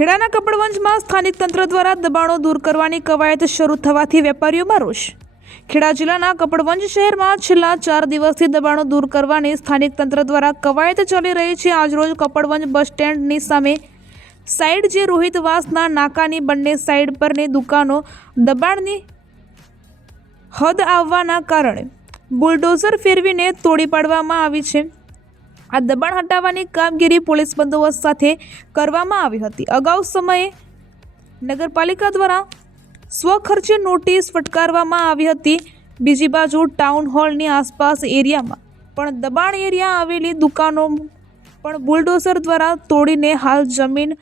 ખેડાના કપડવંજમાં સ્થાનિક તંત્ર દ્વારા દબાણો દૂર કરવાની કવાયત શરૂ થવાથી વેપારીઓમાં રોષ। ખેડા જિલ્લાના કપડવંજ શહેરમાં છેલ્લા 4 દિવસથી દબાણો દૂર કરવાની સ્થાનિક તંત્ર દ્વારા કવાયત ચાલી રહી છે। આજરોજ કપડવંજ બસ સ્ટેન્ડની સામે સાઈડ જે રોહિતવાસના નાકાની બંને સાઈડ પરની દુકાનો દબાણની હદ આવવાના કારણે બુલડોઝર ફેરવીને તોડી પાડવામાં આવી છે। આ દબાણ હટાવવાની કામગીરી પોલીસ બંદોબસ્ત સાથે કરવામાં આવી હતી। અગાઉ સમયે નગરપાલિકા દ્વારા સ્વખર્ચે નોટિસ ફટકારવામાં આવી હતી। બીજી બાજુ ટાઉન હોલની આસપાસ એરિયામાં પણ દબાણ એરિયા આવેલી દુકાનો પણ બુલડોઝર દ્વારા તોડીને હાલ જમીન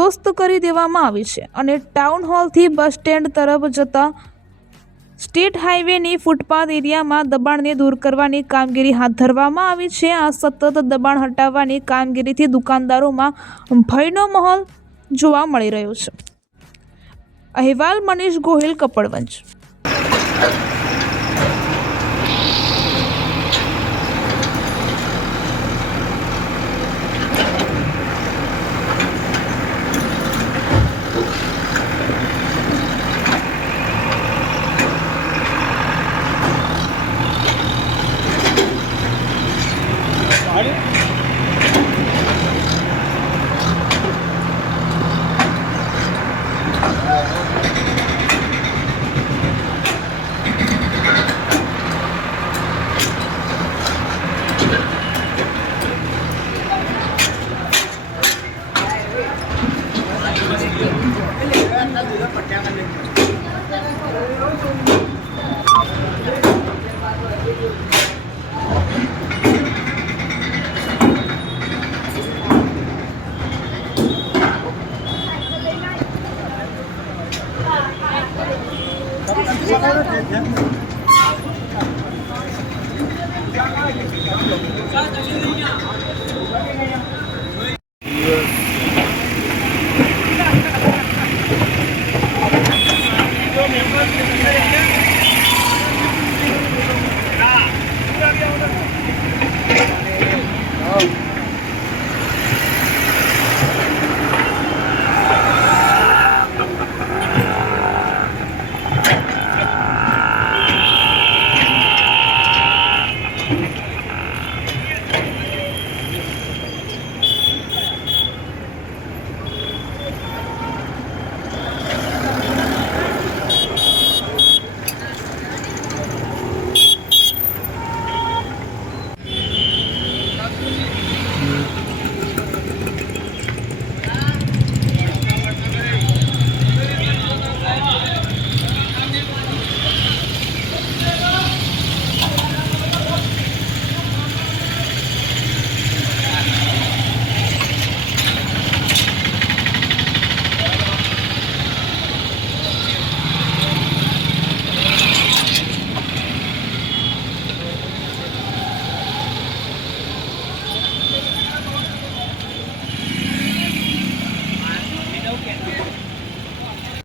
દોસ્ત કરી દેવામાં આવી છે અને ટાઉન હોલથી બસ સ્ટેન્ડ તરફ જતા સ્ટેટ હાઈવેની ફૂટપાથ એરિયામાં દબાણને દૂર કરવાની કામગીરી હાથ ધરવામાં આવી છે। આ સતત દબાણ હટાવવાની કામગીરીથી દુકાનદારોમાં ભયનો માહોલ જોવા મળી રહ્યો છે। અહેવાલ મનીષ ગોહિલ, કપડવંજ।